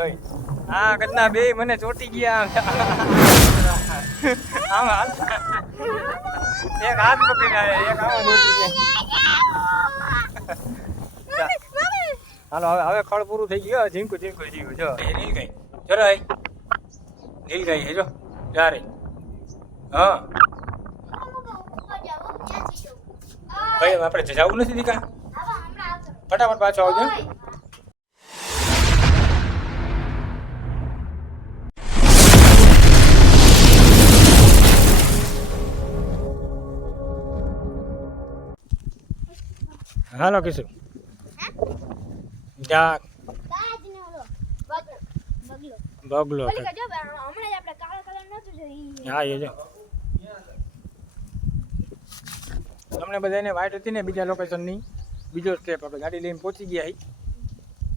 જોઈ હા કદના બે મને ચોટી ગયા આમ હાલ એક હાથ પકડીને આવ્યા એક આમાં ચોટી ગયા હાલો હવે ખળ પૂરું થઈ ગયું ઝીંકું જીવ્યું જો નીલ ગઈ જરાય નીલ ગઈ હે જો જા રે હા ભાઈ આપણે જવું નથી દીકા ફટાફટ પાછો આવજો હાલો કિશુ જા બગલો હા એ જો તમને બધાને વાઇટ હતી ને બીજા લોકેશનની બીજો સ્ટેપ આપણે ગાડી લઈને પહોંચી ગયા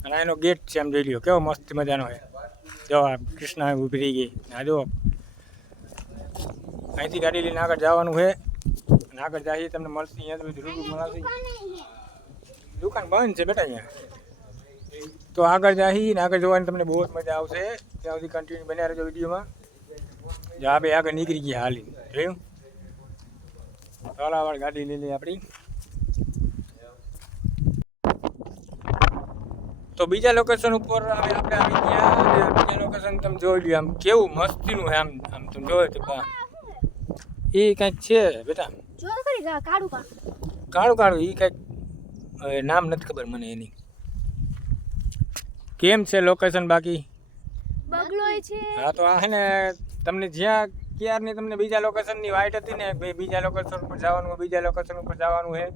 અને એનો ગેટ છે આમ જોઈ લ્યો કેવો મસ્ત મજાનો છે જો આ કૃષ્ણ ઊભી રહી ગઈ હા જો અહીંથી ગાડી લઈને આગળ જવાનું છે અને આગળ જઈએ તમને મળશે અહીંયા બધું રૂબરૂ મળશે દુકાન બંધ છે બેટા અહીંયા તો આગળ જઈએ ને આગળ જોવાની તમને બહુ જ મજા આવશે ત્યાં સુધી કન્ટિન્યુ બન્યા રહેજો વિડીયોમાં જા બે આગળ નીકળી ગયા હાલી જોયું તળાવાળ ગાડી લઈ લઈએ આપણી તો બીજા લોકેશન ઉપર આપણે આવી ગયા અને બીજા લોકેશન તમે જોઈ લ્યો આમ કેવું મસ્તીનું છે આમ આમ તમે જોયો તો એ કંઈક છે બેટા કાળું કાળું એ કંઈક નામ નથી ખબર મને એની કેમ છે લોકેશન બાકી બગલો છે હા તો આ હે ને તમને જ્યાં ક્યારની તમને બીજા લોકેશનની વાઇટ હતી ને બીજા લોકેશન ઉપર જવાનું છે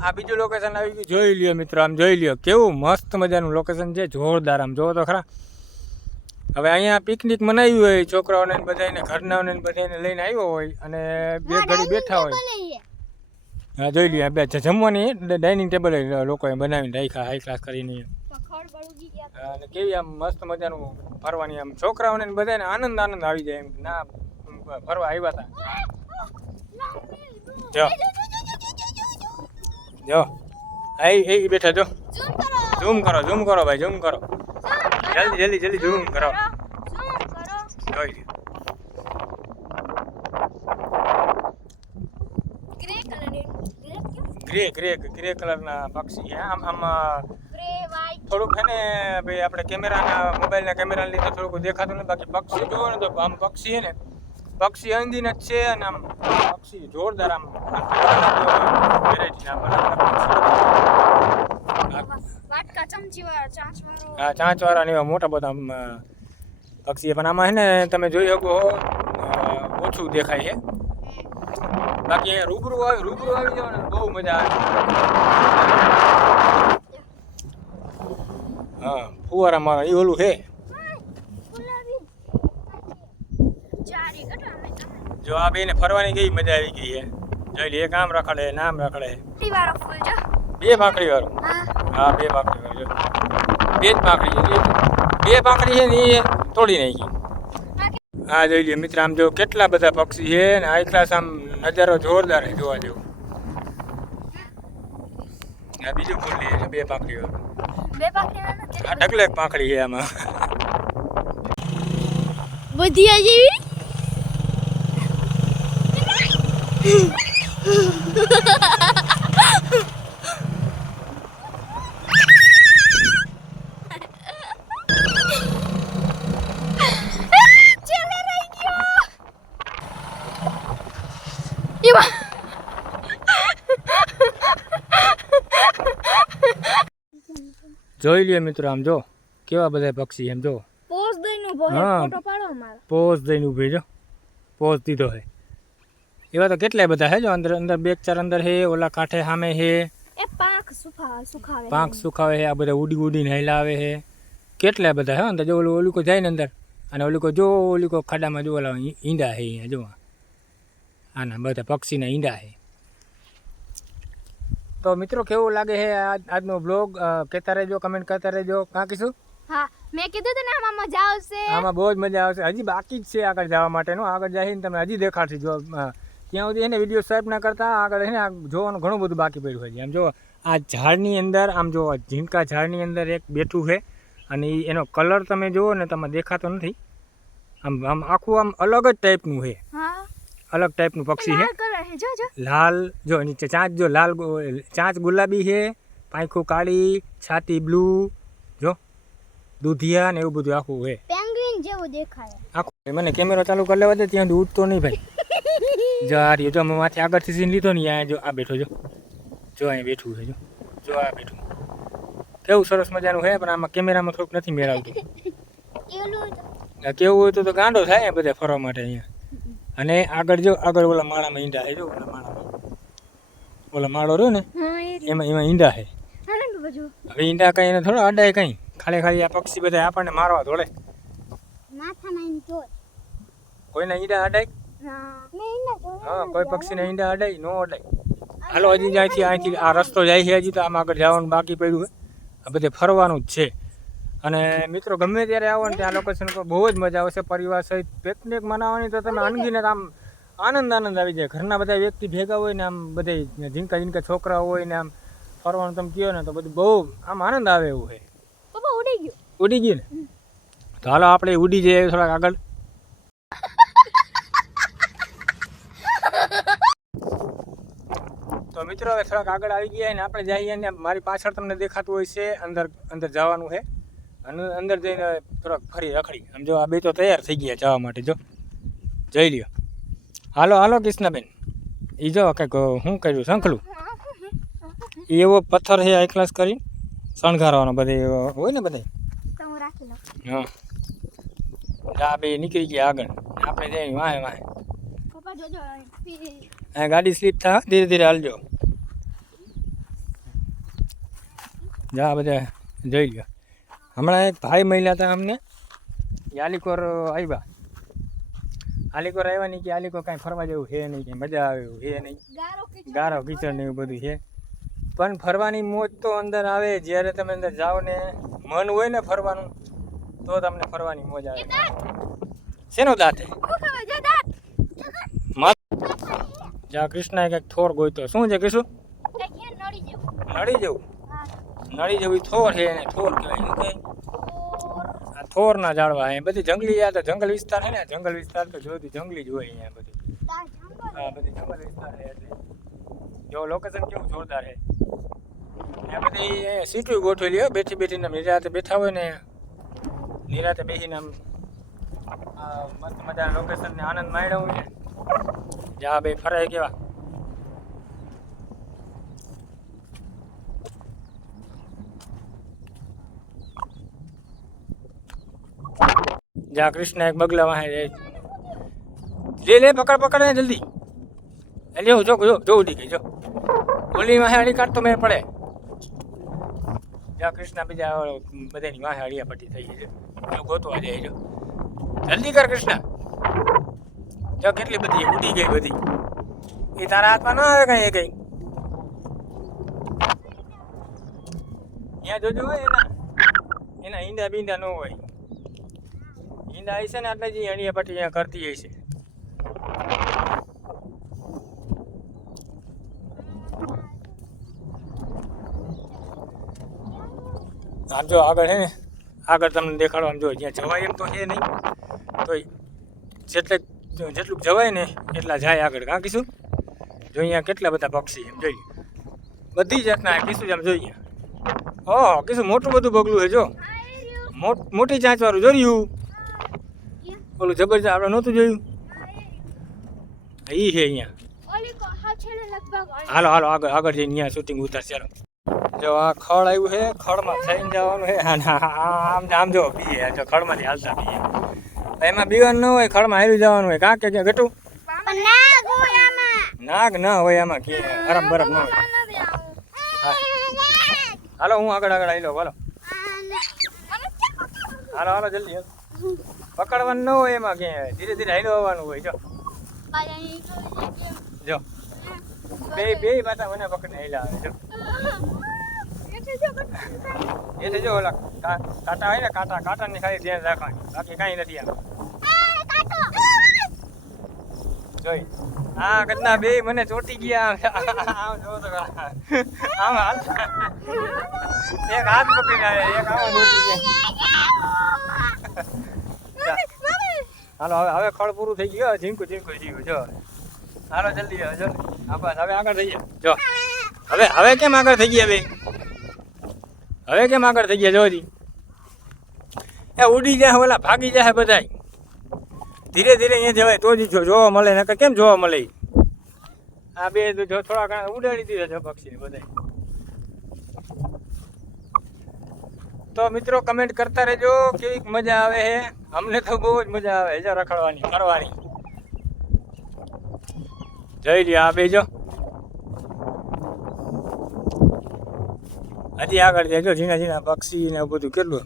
આ બીજું લોકેશન આવી ગયું જોઈ લ્યો મિત્રો આમ જોઈ લ્યો કેવું મસ્ત મજાનું લોકેશન છે જોરદાર આમ જોવો તો ખરા હવે અહીંયા પિકનિક મનાવી હોય છોકરાઓને બધાને ઘરનાઓને બધાને લઈને આવ્યો હોય અને બે ઘડી બેઠા હોય હા જોઈ લ્યો બે જમવાની ડાઇનિંગ ટેબલ લોકોએ બનાવીને રાખ્યા હાઈ ક્લાસ કરીને અને કેવી આમ મસ્ત મજાનું ફરવાની આમ છોકરાઓને બધાને આનંદ આવી જાય એમ ના ફરવા આવ્યા હતા જો એ બેઠા જો ઝૂમ કરો ભાઈ ઝૂમ કરો જલ્દી ઝૂમ કરો જોઈ ગ્રે કલરના પક્ષી છે આમ થોડુંક છે ને ભાઈ આપણે મોબાઈલના કેમેરા લીધે થોડુંક દેખાતું નથી બાકી પક્ષી જુઓ ને તો આમ પક્ષી છે ને પક્ષી અંદીન જ છે અને આમ પક્ષી જોરદાર આમ હા ચાંચવાળા ને એવા મોટા બધા પક્ષી પણ આમાં છે ને તમે જોઈ શકો ઓછું દેખાય છે બાકી રૂબરૂ આવી જાવ ને બહુ મજા આવે હા ફુવારામાં એ ઓલું છે જો આ બેને ફરવાની કેવી મજા આવી ગઈ છે જોઈ લે એક આમ રખડે નામ રખડે બે પાંખડી વાળું હા બે પાંખડી વાળું બે જ પાંખડી છે બે પાંખડી છે ને એ તોડી નાખી હા જોઈ લે મિત્ર આમ જો કેટલા બધા પક્ષી છે ને હાઈ ક્લાસ આમ નજારો જોરદાર છે જોવા જેવું આ બીજું ફૂલ છે બે પાંખડી વાળું આ ઢગલે પાંખડી છે આમાં બધી જેવી જોઈ લ્યો મિત્રો આમ જો કેવા બધા પક્ષી એમ જો પોઝ દઈને ઉભો છે હા. ફોટો પાડો અમારો પોઝ દઈને ઊભી જો પોઝ દીધો હે એવા તો કેટલાય બધા હે જો અંદર બે ચાર અંદર હે ઓલા કાંઠે સામે હે એ પાંખ સુખાવે પાંખ સુખાવે હે આ બધા ઉડીને હેલાવે હે કેટલાય બધા હે અંદર જો ઓલું કોઈ જાય ને અંદર અને ઓલું કોઈ જો ઓલું કોઈ ખાડામાં જો ઓલા ઈંડા હે અહીંયા જો આના બધા પક્ષીના ઈંડા હે તો મિત્રો કેવું લાગે છે આજનો બ્લોગ કહેતા રહેજો કમેન્ટ કરતા રહેજો કાં કીશું હા મેં કીધું તો ને આમાં મજા આવશે આમાં બહુ જ મજા આવશે હજી બાકી જ છે આગળ જવા માટેનું આગળ જઈને તમે હજી દેખાડશે જો ત્યાં સુધી એને વિડીયો સ્વાઈપ ના કરતા આગળ એને જોવાનું ઘણું બધું બાકી પડ્યું છે આમ જો આ ઝાડની અંદર આમ જો ઝીંકા ઝાડની અંદર એક બેઠું છે અને એનો કલર તમે જુઓ ને તમે દેખાતો નથી, આમ આમ આખું આમ અલગ જ ટાઈપનું છે, હા અલગ ટાઈપનું પક્ષી છે. લાલ કલર હે જો જો લાલ જો નીચે ચાંચ જો લાલ ચાંચ ગુલાબી છે, પાંખું કાળી, છાતી બ્લુ, જો દૂધિયા ને એવું બધું આખું છે પેંગ્વિન જેવું દેખાય. આખું. મને કેમેરો ચાલુ કરી લેવા દે, ત્યાં સુધી ઉડતો નહીં ભાઈ. જો આ રહ્યો, જો મેં માથે આગળથી સીન લીધો ને, અહીંયા જો આ બેઠો, જો અહીં બેઠું છે, જો આ બેઠું. કેવું સરસ મજાનું છે, પણ આમાં કેમેરામાં થોડુંક નથી મેળવતું. કેવું હોય તો ગાંડો થાય ને બધા ફરવા માટે અહીંયા. અને આગળ જો આગળ ઓલા માળામાં ઈંડા છે, જો ઓલા માળામાં ઓલા માળો રહ્યો ને એમાં ઈંડા છે. હવે ઈંડા કઈ એને થોડો અડાય કઈ, ખાલી આ પક્ષી બધા આપણને મારવા દોડે. કોઈના ઈંડા અડાય? હા, કોઈ પક્ષીના ઈંડા અડાય નો અડાય. હાલો હજી અહીંથી આ રસ્તો જાય છે, હજી તો આમ આગળ જવાનું બાકી પડ્યું છે. આ બધે ફરવાનું જ છે. અને મિત્રો ગમે ત્યારે આવો ને ત્યાં લોકેશન પર બહુ જ મજા આવશે. પરિવાર સહિત પિકનિક મનાવવાની તો તમે અનગીને આમ આનંદ આવી જાય. ઘરના બધા વ્યક્તિ ભેગા હોય ને આમ બધા ઝીંકા છોકરા હોય ને આમ ફરવાનું તમે કહો ને તો બધું બહુ આમ આનંદ આવે એવું છે. પપ્પા ઉડી ગયું ને? તો હાલો આપણે ઉડી જઈએ થોડાક આગળ. તો મિત્રો હવે થોડાક આગળ આવી ગયા ને આપણે જઈએ ને મારી પાછળ તમને દેખાતું હોય છે અંદર જવાનું છે. અને અંદર જઈને થોડાક ફરી રખડી. આમ જો આ બે તો તૈયાર થઈ ગયા જવા માટે, જો જઈ લ્યો. હાલો કૃષ્ણાબેન. એ જો કંઈક શું કર્યું શંખલું, એ એવો પથ્થર છે હાઈ ક્લાસ કરી શણગારવાનો બધે હોય ને બધે. હા, આ બે નીકળી ગયા આગળ, આપણે જઈએ વાહે. પપ્પા જોજો હા, ગાડી સ્લીપ થાય, ધીરે ધીરે હાલજો. જા બધા જોઈ લ્યો. હમણાં એક ભાઈ મળ્યા હતા અમને, આલીકોર આવ્યા. આલીકોર આવ્યા નહીં કે આલીકોર કાંઈ ફરવા જેવું છે નહીં, કાંઈ મજા આવે એવું છે નહીં, ગારો કીચડ ને એવું બધું છે. પણ ફરવાની મોજ તો અંદર આવે જ્યારે તમે અંદર જાઓ ને, મન હોય ને ફરવાનું તો તમને ફરવાની મોજ આવે. શેનો દાંત છે? જા કૃષ્ણએ કંઈક થોર ગોઈતો. શું છે કૃષ્ણ? નળી જેવું? નળી જેવું થોર છે, એને થોર કહેવાય. શું કહે? આ થોરના ઝાડવા છે બધી જંગલી. આ તો જંગલ વિસ્તાર છે ને, જંગલ વિસ્તાર તો જોયું જંગલી જ હોય અહીંયા બધું. હા, બધી જંગલ વિસ્તાર છે એટલે જો લોકેશન કેવું જોરદાર છે. ત્યાં બધી સીટું ગોઠવેલી હોય, બેઠીને નિરાતે બેઠા હોય ને, નિરાતે બેસીને આમ મસ્ત મજાના લોકેશનને આનંદ માણ્યો હોય ને. જા બે ફરાય કેવા. જા કૃષ્ણ એક બગલા વાહે લે પકડ ને જલ્દી. એટલે જો ઉડી ગઈ, જો ઓલી વાહે અડી કાઢતો મેં પડે. જા કૃષ્ણ બીજા બધાની વાહે અડિયા પટ્ટી થઈ ગઈ છે, જો ગોતવા જાય. જો જલ્દી કર કૃષ્ણ. જો કેટલી બધી ઉડી ગઈ બધી. એ તારા હાથમાં ન આવે કઈ. અહીંયા જોજો હોય એના ઈંડા બીંડા ન હોય. ઈંડા હશે ને એટલે જ અડિયા પટ્ટી અહીંયા કરતી હશે. આમ જો આગળ છે ને, આગળ તમને દેખાડવા જો જ્યાં જવાય એમ તો છે નહીં, તો જેટલું જવાય ને એટલા જાય આગળ. કાં કીશું જો અહીંયા કેટલા બધા પક્ષી એમ જોઈએ, બધી જાતના કીશું આમ જોઈએ. ઓહ કીશું મોટું બધું બગલું છે, જો મોટી ચાંચવાળું જોયું. ઓલું જબરજસ્ત આપણે નહોતું જોયું, એ છે અહીંયા. હાલો આગળ જઈને અહીંયા શૂટિંગ ઉતારશે. ચાલો જો આ ખડ આવ્યું છે, ખડમાં થઈને જવાનું છે. આમ જો બીએ, જો ખડમાંથી હાલતા બીએ. એમાં બીવાનું ન હોય, ખડમાં હારી જવાનું હોય. કાં કે ઘટું નાગ ના હોય આમાં, કે હરમ બરફ ન હોય. હા હાલો હું આગળ આવી લો. હાલો જલ્દી. પકડવાનું ન હોય એમાં, કે ધીરે ધીરે હાલી આવવાનું હોય. જો બે પાછા મને પકડીને હાલ્યા આવે. જો એટલે જો ઓલા કાંટા હોય ને, કાંટાની ખાલી ધ્યાન રાખવાની, બાકી કાંઈ નથી. આમ જોઈ હા કદના બે મને ચોટી ગયા આમ જો તો આમ હાલ એક હાથ પકડીને આવે એક આમ ચોટી ગયા હાલો હવે ખડ પૂરું થઈ ગયું ઝીંકું જીવ્યું જો હાલો જલ્દી જો હા બસ હવે આગળ થઈ ગયા જો હવે કેમ આગળ થઈ ગયા બે હવે કેમ આગળ થઈ ગયા જોજી એ ઉડી જાય ઓલા ભાગી જાય બધાય ધીરે ધીરે અહીંયા જવાય તો જ જોવા મળે નકર કેમ જોવા મળે આ બે જો થોડા ઘણા ઉડાડી દીધા છે પક્ષીને બધાય તો મિત્રો કમેન્ટ કરતા રહેજો કેવી મજા આવે છે અમને તો બહુ જ મજા આવે છે રખડવાની ફરવાની જઈ લ્યો આ બે જો હજી આગળ જાય જો ઝીણા ઝીણા પક્ષી ને બધું કેટલું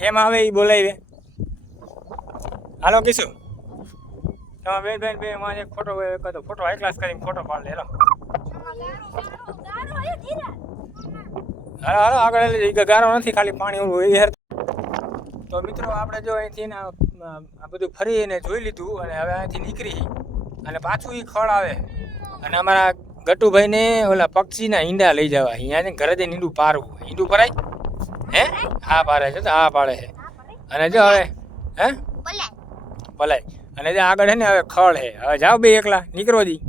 એમ આવે એ બોલાવે હાલો કીશું તમે બેન બે માં એક ફોટો ફોટો હાઈ ક્લાસ કરીને ફોટો પાડ લે હાલો હાલો આગળ લઈ ગારો નથી ખાલી પાણી ઊંડું એ તો મિત્રો આપણે જો અહીંથી આ બધું ફરીને જોઈ લીધું અને હવે અહીંથી નીકળી અને પાછું એ ખડ આવે અને અમારા ગટુભાઈને ઓલા પક્ષીના ઈંડા લઈ જવા અહીંયા ઘરે જઈને ઈંડું પારવું ઈંડું ભરાય હે હા પાડે છે તો હા પાડે છે અને જો હવે હે ભલાય અને જે આગળ છે ને હવે ખડ છે હવે જાઓ બે એકલા નીકળો જી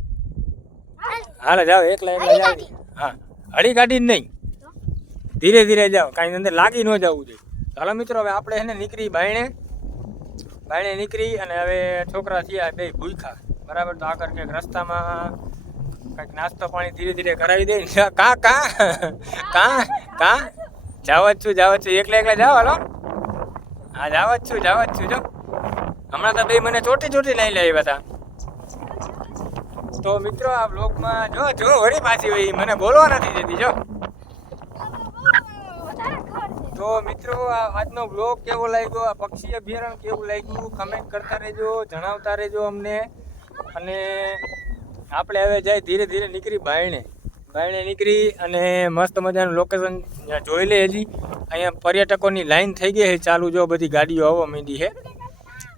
હાલો જાઓ એકલા જાઓ હા હળી કાઢી જ નહીં ધીરે ધીરે જાઓ કાંઈ અંદર લાગી ન જવું જોઈએ ચાલો મિત્રો હવે આપણે છે ને નીકળી બાયણે નીકળી અને હવે છોકરા થયા બે ભૂખા બરાબર તો આગળ કંઈક રસ્તામાં કંઈક નાસ્તો પાણી ધીરે ધીરે કરાવી દે કાં જાવ જ છું એકલા જાઓ હાલો હા જાવ જ છું જો હમણાં તો બે મને ચોટી લઈ આવ્યા હતા તો મિત્રો આ બ્લોગમાં જો વળી પાછી હોય મને બોલવા નથી દેતી જો તો મિત્રો આજનો બ્લોગ કેવો લાગ્યો આ પક્ષી અભયારણ્ય કેવું લાગ્યું કમેન્ટ કરતા રહેજો જણાવતા રહેજો અમને અને આપણે હવે જાય ધીરે ધીરે નીકળી બાયણે નીકળી અને મસ્ત મજાનું લોકેશન જોઈ લે હજી અહીંયા પર્યટકોની લાઈન થઈ ગઈ છે ચાલુ જો બધી ગાડીઓ આવવા માંડી છે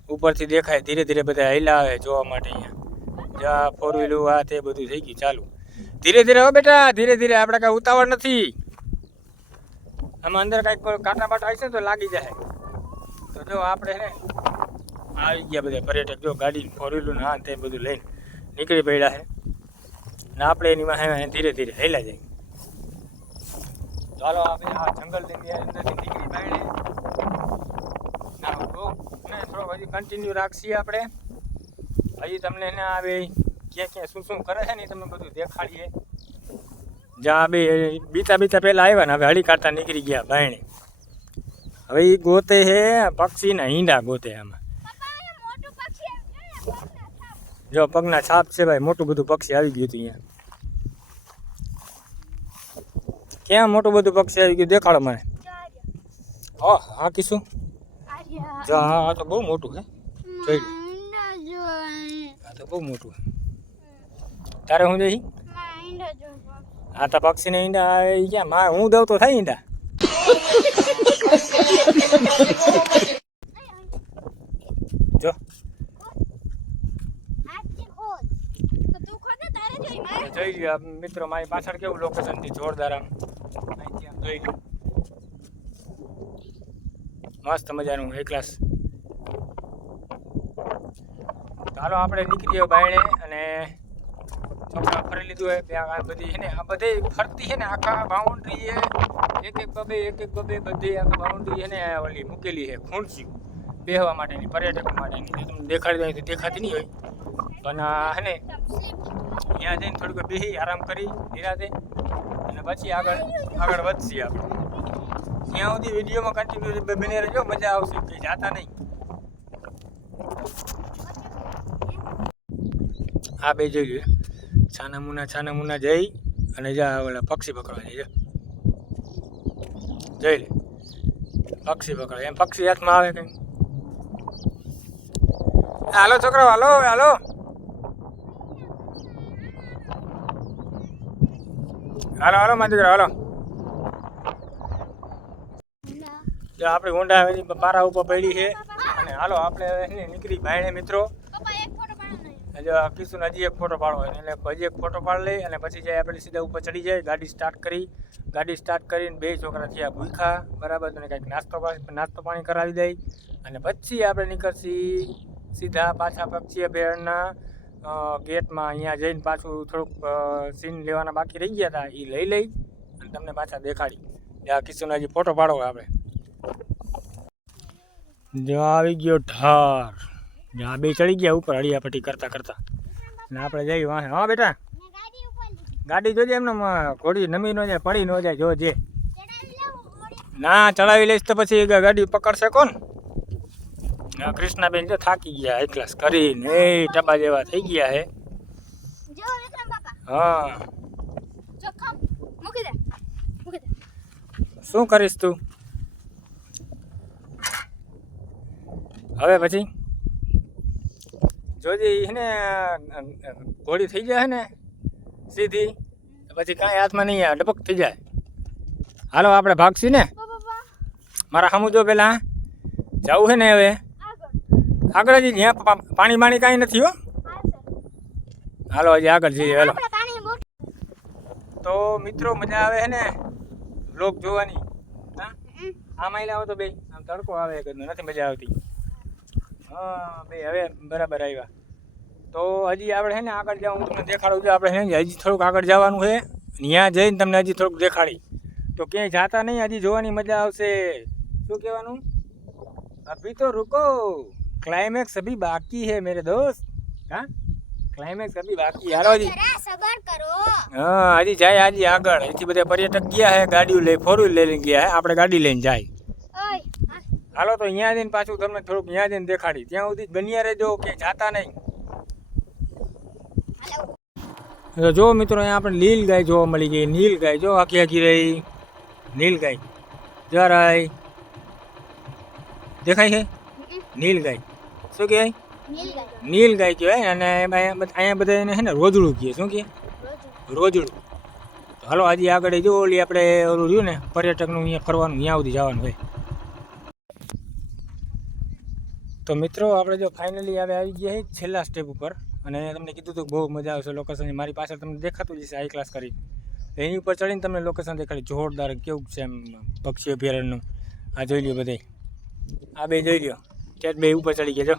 ઉપરથી દેખાય ધીરે ધીરે બધા હેલા આવે જોવા માટે અહીંયા જ્યાં ફોર વ્હીલું આ તે બધું થઈ ગયું ચાલુ ધીરે ધીરે હો બેટા ધીરે ધીરે આપણે કાંઈ ઉતાવળ નથી આમાં અંદર કાંઈક કાંટા બાટા આવશે તો લાગી જાય તો જો આપણે ને આવી ગયા બધા પર્યટક જો ગાડી ફોર વ્હીલું હા તે બધું લઈને નીકળી પડ્યા છે ને આપણે એની વાહે ધીરે ધીરે હેલા જાય ચાલો આપણે આ જંગલની અંદરથી નીકળી બાયણે ના થોડો હજી કન્ટિન્યુ રાખીએ આપણે હજી તમને એને આવે ક્યાં શું કરે છે ને તમને બધું દેખાડીએ જ્યાં બે બીતા પહેલાં આવ્યા ને હવે હળી કાઢતા નીકળી ગયા બાયણે હવે એ ગોતે છે પક્ષીના ઈંડા ગોતે આમાં જો પગના છાપ છે ભાઈ મોટું બધું પક્ષી આવી ગયું હતું અહીંયા ક્યાં મોટું બધું પક્ષી આવી ગયું દેખાડો મને હા કીશું જો હા તો બહુ મોટું હે જોઈ હા તો બહુ મોટું તારે હું જઈ હા તો પક્ષીને ઈંડા ક્યાં માં હું દઉં તો થાય ઈંડા જો જોઈ લ્યો મિત્રો મારી પાછળ કેવું લોકેશન થી જોરદાર આમ અહીંથી આમ જોઈ લ્યો મસ્ત મજાનું એ ક્લાસ ચાલો આપણે નીકળીએ બાયણે અને છોકરા ફરી લીધું હોય ત્યાં બધી છે ને આ બધી ફરતી છે ને આખા બાઉન્ડ્રી એક એક બબે બધી આખા બાઉન્ડ્રી છે ને ઓલી મૂકેલી છે ખૂણસી બેહવા માટેની પર્યટકો માટેની તમને દેખાડી દઉં તો દેખાતી નહીં હોય પણ હે ને ત્યાં જઈને થોડુંક બેસી આરામ કરી નિરાતે અને પછી આગળ વધશી આપણે ત્યાં સુધી વિડીયોમાં કન્ટિન્યુ બને રહેજો મજા આવશે કંઈ જાતા નહીં આ બે જોઈ લ્યો છાના મુના જઈ અને જા ઓલા પક્ષી પકડવા જઈ લે પક્ષી પકડવા એમ પક્ષી હાથમાં આવે કંઈ હાલો છોકરાઓ હાલો મારા દીકરા હાલો જો આપણી ઊંડા પારા ઉપર પડી છે અને ને હાલો આપણે હવે નીકળી ભાઈને મિત્રો. પપ્પા એક ફોટો પાડો નહીં. જો કિશુને હજી એક ફોટો પાડવો હોય એટલે હજી એક ફોટો પાડી લઈ અને પછી જાય આપણે સીધા ઉપર ચડી જાય. ગાડી સ્ટાર્ટ કરીને બે છોકરા થયા ભૂખ્યા બરાબર, તો કંઈક નાસ્તો પાણી કરાવી દઈ અને પછી આપણે નીકળશી સીધા પાછા પક્ષી અભયારણ્યના ગેટમાં. અહીંયા જઈને પાછું થોડુંક સીન લેવાના બાકી રહી ગયા હતા એ લઈ અને તમને પાછા દેખાડી. જ્યાં કિશુને હજી ફોટો પાડવો આપણે. જો આવી ગયો ઢાર, જ્યાં બે ચડી ગયા ઉપર હળિયાપટ્ટી કરતા ને આપણે જઈએ વાહે. હા બેટા મેં ગાડી ઉપર લીધી. ગાડી જોજે એમને ઘોડી નમી ન જાય, પડી ન જાય, જોજે. ચડાવી લઉં ઓડી. ના ચડાવી લઈશ તો પછી ગાડી પકડશે કોણ? કૃષ્ણાબેન જો થાકી ગયા એકલાસ કરીને એ ટબા જેવા થઈ ગયા હે. જો વિક્રમ બાપા. હા જો ખમ મૂકી દે. શું કરીશ તું હવે? પછી જોજે એને ઘોડી થઈ જાય ને સીધી, પછી કાંઈ હાથમાં નહીં આવે, ડબક થઈ જાય. હાલો આપણે ભાગશી ને. પપ્પા મારા સામું જો પેલા જવું છે ને હવે આગળ. આગળ હજી જ્યાં પાણી બાણી કાંઈ નથી હો. હા સર. હાલો હજી આગળ જઈએ. હાલો આપણે પાણી બોટ. તો મિત્રો મજા આવે છે ને બ્લોગ જોવાની? હા આમ આવી લાવો તો બે આમ તડકો આવે નથી મજા આવતી. હા બે હવે બરાબર આવ્યા. તો હજી આપણે છે ને આગળ જાવ, હું તમને દેખાડું છું. આપણે છે ને હજી થોડુંક આગળ જવાનું છે, ત્યાં જઈને તમને હજી થોડુંક દેખાડી. તો ક્યાંય જાતા નહીં, હજી જોવાની મજા આવશે. શું કહેવાનું? અભી તો રૂકો, ક્લાइमेक्स अभी बाकी है मेरे दोस्त. हाँ क्लाइमेक्स अभी बाकी. હાલો હજી જરા સબર કરો. હા હજી જાય હજી આગળ. અહીંથી બધા પર્યટક ગયા હે, ગાડીઓ લઈ, 4 વ્હીલ લઈને ગયા હે, આપણે ગાડી લઈને જાય. ઓય હાલો તો અહીંયા જઈને પાછું તમને થોડુંક અહીંયા જઈને દેખાડી. ત્યાં સુધી બન્યા રહેજો કે જાતા નહીં. હાલો. તો જો મિત્રો અહીંયા આપણે લીલ ગાય જોવા મળી ગઈ. નીલ ગાય જો આખી આખી રહી નીલ ગાય જરાય દેખાય છે. નીલ ગાય શું કહેવાય? નીલ ગાય. નીલ ગાય કહેવાય. અને અહીંયા બધા એને છે ને રોજડું કહે. શું કહે? રોજડું. તો હાલો હજી આગળ જો ઓલી આપણે ઓલું રહ્યું ને પર્યટકનું અહીંયા ફરવાનું, ત્યાં સુધી જવાનું હોય. તો મિત્રો આપણે જો ફાઇનલી હવે આવી ગયા છે છેલ્લા સ્ટેપ ઉપર. અને તમને કીધું હતું બહુ મજા આવશે લોકેશન. મારી પાછળ તમને દેખાતું જશે હાઈ ક્લાસ કરી. એની ઉપર ચડીને તમને લોકેશન દેખાડી. જોરદાર કેવું છે એમ પક્ષી અભયારણ્યનું. આ જોઈ લ્યો બધે, આ બે જોઈ લ્યો. ત્યાં બે ઉપર ચડી ગયા જો.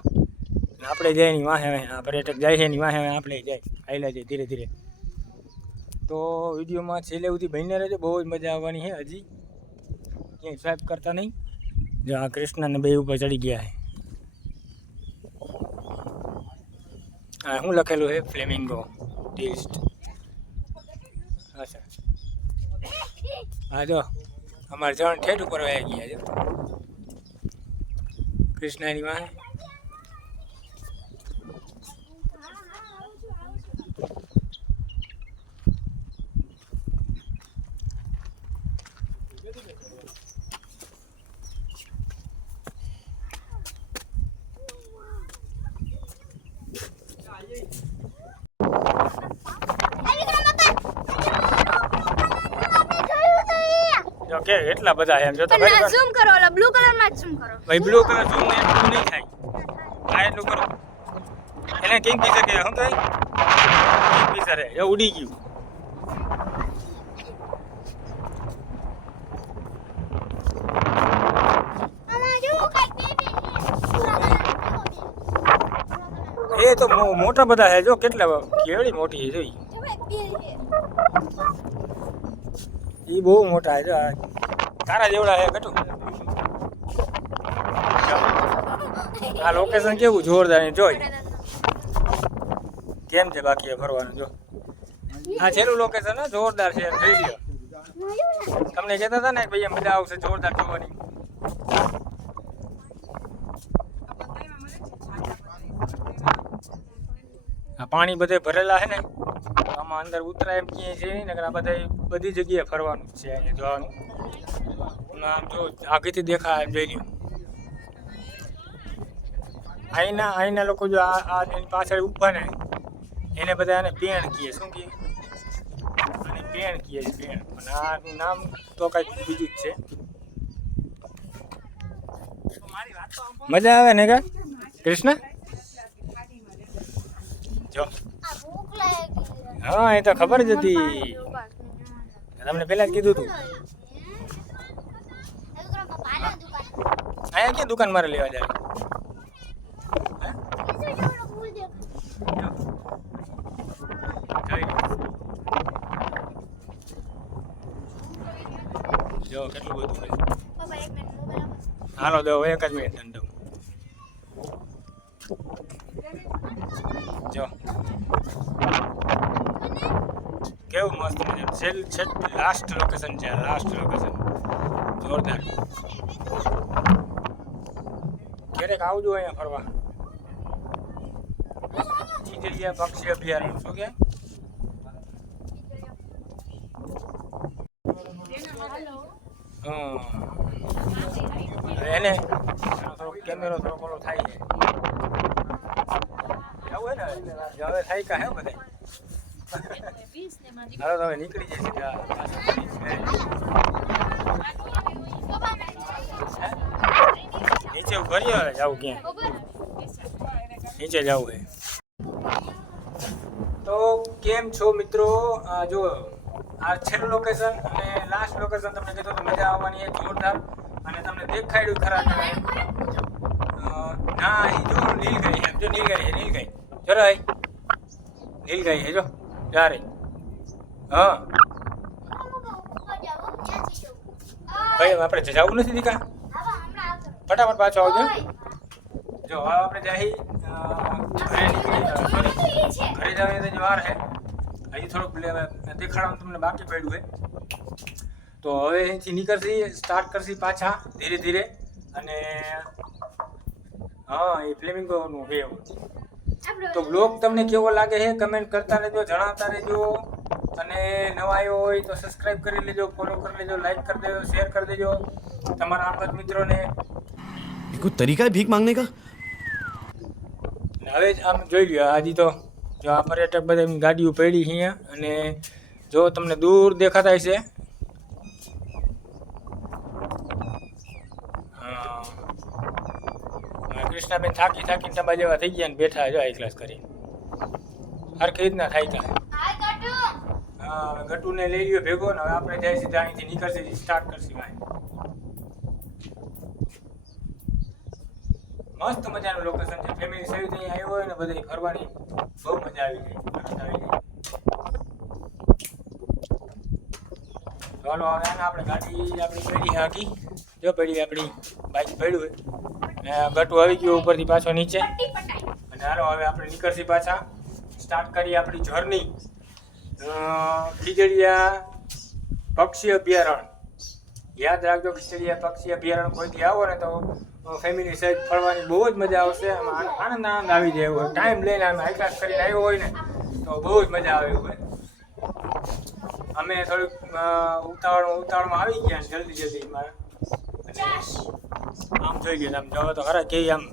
અને આપણે જાય એની વાહે, આ પર્યટક જાય છે એની વાહે, આપણે જાય હાઈલા જાય ધીરે ધીરે. તો વિડીયોમાં છેલ્લે સુધી બહીને રહેજો, બહુ જ મજા આવવાની છે. હજી ક્યાંય સ્વાઈપ કરતા નહીં. જો આ કૃષ્ણને બે ઉપર ચડી ગયા છે. હા શું લખેલું છે? Flamingo test. અચ્છા હા જો અમારે જણ ઠેઠ ઉપર આવી ગયા છે કૃષ્ણની વાહે. જો કે એટલા બધા એમ જો તો પણ ઝૂમ કરો, ઓલા બ્લુ કલર માં ઝૂમ કરો. ભાઈ બ્લુ કલર શું એટલું નહીં થાય. આ એટલું કરો એને કિંગ ફિશર કે શું કહે? કિંગ ફિશર હે એ ઉડી ગયું. આમાં જો કઈ બેબી છે. એ તો મોટા બધા છે જો, કેટલા કેવડી મોટી છે જોઈ. જો ભાઈ બે છે. એ બહુ મોટા છે જો, તારા જેવડા છે ઘટું. આ લોકેશન કેવું જોરદાર છે જોઈ. કેમ છે બાકી ફરવાનું જો. આ છેલ્લું લોકેશન ને જોરદાર છે જોઈ લ્યો. તમને કહેતા હતા ને કે ભાઈ મજા આવશે જોરદાર જોવાની. આ પાણી બધે ભરેલા છે ને, આમાં અંદર ઉતરાય એમ ક્યાંય છે નહીં ને. આ બધા બધી જગ્યાએ ફરવાનું છે અહીંયા જોવાનું. આમ જો આગળથી દેખાય એમ જોઈ લ્યો. અહીંના લોકો જો આ એની પાછળ ઊભા ને એને બધા એને પેણ કહે. શું કહે? અને પેણ કહે છે પેણ. અને આનું નામ તો કંઈક બીજું જ છે. મારી વાત મજા આવે ને કા કૃષ્ણ જો આ ભૂખ લાગી હા એ તો ખબર જ હતી તમને પહેલા જ કીધું હતું અહીંયા ક્યાં દુકાન મારે લેવા જાય જો કેટલું બધું છે હાલો દો એક જ મિનિટ દંડો જો કેવું મસ્ત મજા છેલ્લે લાસ્ટ લોકેશન છે લાસ્ટ લોકેશન જોરદાર ક્યારેક આવજો અહીંયા ફરવા ચીજલિયા પક્ષી અભયારણ્ય શું કે એને થોડો કેમેરો થોડો ઓલો થાય છે આવું હે ને હવે થાય કા હે બધે હાલો તો હવે નીકળી જાય સીધા નીચે ઉભરી આવે જાવું ક્યાં નીચે જવું હે તો કેમ છો મિત્રો જો આ છેલ્લું લોકેશન અને લાસ્ટ લોકેશન તમને કીધું તો મજા આવવાની છે જોરદાર અને તમને દેખાડ્યું ખરા કે ના એ જો નીલગાઈ એમ જો નીલગાઈ જો રે નીલગાઈ હે જો જા રે હા ભાઈ આપણે જવું નથી દીકા ફટાફટ પાછો આવજો જો હવે આપણે જાહી ઘરે જવાની તો વાર છે હજી થોડુંક દેખાડવાનું તમને બાકી પડ્યું છે તો હવે અહીંથી નીકળશી સ્ટાર્ટ કરશી પાછા ધીરે ધીરે અને હા એ ફ્લેમિંગોનું છે તો બ્લોગ તમને કેવો લાગે છે કમેન્ટ કરતા રહેજો જણાવતા રહેજો અને નવા આવ્યો હોય તો સબસ્ક્રાઈબ કરી લેજો ફોલો કરી લેજો લાઈક કરી દેજો શેર કરી દેજો તમારા આપત મિત્રોને કોઈ તરીકા है भीख मांगने का હવે જ આમ જોઈ લ્યો હજી તો જો આ પર્યટક બધા એમની ગાડીઓ પડી અહીંયા અને જો તમને દૂર દેખાતા હશે કૃષ્ણાબેન થાકીને ટબા જેવા થઈ ગયા ને બેઠા જો હાઈ ક્લાસ કરી હરખી રીતના થાય હા ગટુને લઈ લ્યો ભેગો ને હવે આપણે જાય સીધા અહીંથી નીકળશે સ્ટાર્ટ કરશે ભાઈ મસ્ત મજાનું લોકેશન છે ફેમિલી સહિત અહીંયા આવ્યો હોય ને બધી ફરવાની બહુ મજા આવી જાય ચાલો હવે આપણે ગાડી આપણી પડી હાકી જો પડી આપણી બાઇક પડ્યું હોય ને ગટુ આવી ગયો ઉપરથી પાછો નીચે અને હાલો હવે આપણે નીકળશી પાછા સ્ટાર્ટ કરીએ આપણી જર્ની ખીજડીયા પક્ષી અભયારણ્ય યાદ રાખજો ખીજડીયા પક્ષી અભયારણ્ય કોઈથી આવો ને તો ફેમિલી સહિત ફરવાની બહુ જ મજા આવશે આમાં આનંદ આવી જાય એવું ટાઈમ લઈને અમે હાઈ ક્લાસ કરીને આવ્યો હોય ને તો બહુ જ મજા આવે એવું હોય અમે થોડુંક ઉતાવળમાં આવી ગયા જલ્દી મારે આમ જોઈ લ્યો આમ જોવો તો ખરા કેવી આમ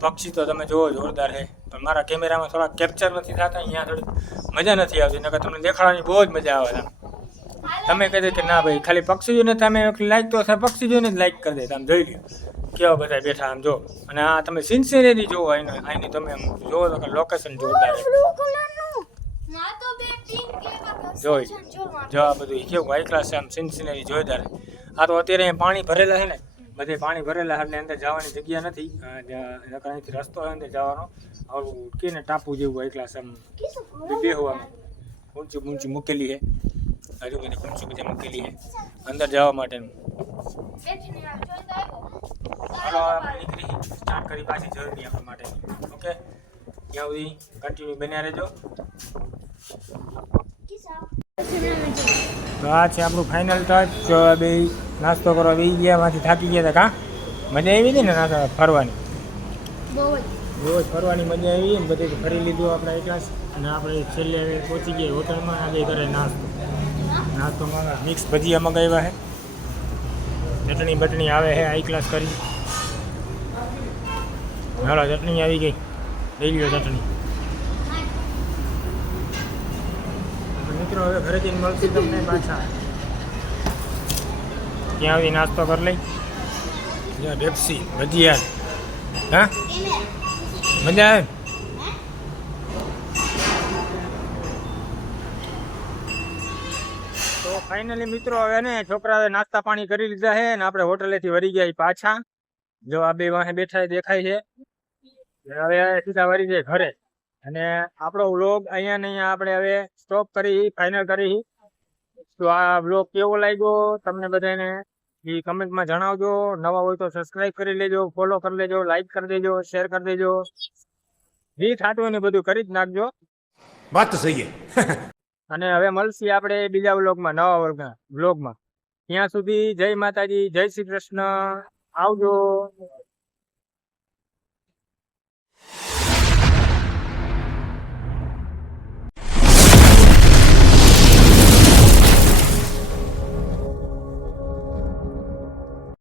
પક્ષી તો તમે જોવો જોરદાર છે પણ મારા કેમેરામાં થોડા કેપ્ચર નથી થતા અહીંયા થોડી મજા નથી આવતી નકર તમને દેખાડવાની બહુ જ મજા આવે તમે કહી દે કે ના ભાઈ ખાલી પક્ષી જોઈને તમે લાઈક તો પક્ષી જોઈને જ લાઈક કરી દે આમ જોઈ લ્યો કેવા બધા બેઠા આમ જો અને આ તમે સિન્સિયરલી જોવો અહીંની તમે આમ જોવો તો લોકેશન જોરદાર જોઈ જો આ બધું કેવું હાઈ ક્લાસ છે આમ સિન્સિયરલી જોરદાર આ તો અત્યારે અહીંયા પાણી ભરેલા છે ને બધે પાણી ભરેલા એટલે અંદર જવાની જગ્યા નથી અહીંથી રસ્તો હોય અંદર જવાનો આવું કે ને ટાપુ જેવું હાઈ ક્લાસ આમ બેહવાનું ઊંચી મૂકેલી છે હજુ બધી ઊંચી બધી મૂકેલી છે અંદર જવા માટેનું ચાલો આપણે નીકળી સ્ટાર્ટ કરી પાછી જર્ની આપણા માટે ઓકે ત્યાં સુધી કન્ટિન્યુ બન્યા રહેજો તો આ છે આપણું ફાઇનલ ટચ બે નાસ્તો કરવા બેસી ગયા માંથી થાકી ગયા હતા કા મજા આવી હતી ને નાસ્તો ફરવાની બહુ જ ફરવાની મજા આવી ને બધે ફરી લીધું આપણે એક ક્લાસ અને આપણે છેલ્લે પહોંચી ગયા હોટલમાં આજે કરે નાસ્તોમાં મિક્સ ભજીયા મગાવ્યા છે ચટણી બટણી આવે છે હાઈ ક્લાસ કરી હાલો ચટણી આવી ગઈ લઈ લ્યો ચટણી મિત્રો હવે ઘરે જઈને મળશે તમને પાછા ત્યાં આવી નાસ્તો કરી લઈ જ્યાં પેપ્સી ભજીયા હા મજા આવે તો ફાઇનલી મિત્રો હવે ને છોકરાઓએ નાસ્તા પાણી કરી લીધા છે ને આપણે હોટલેથી વળી ગયા છીએ પાછા જો આ બે વાહે બેઠા દેખાય છે ને હવે સીધા વળી જાય ઘરે અને આપણો વ્લોગ અહીંયા ને અહીંયા આપણે હવે સ્ટોપ કરી ફાઇનલ કરી તો આ વ્લોગ કેવો લાગ્યો તમને બધાને એ કમેન્ટમાં જણાવજો નવા હોય તો સબસ્ક્રાઇબ કરી લેજો ફોલો કરી લેજો લાઈક કરી દેજો શેર કરી દેજો જે થતું હોય ને બધું કરી જ નાખજો बात तो सही है અને હવે મળશે આપણે બીજા વ્લોગમાં નવા વ્લોગમાં ત્યાં સુધી જય માતાજી જય શ્રી કૃષ્ણ આવજો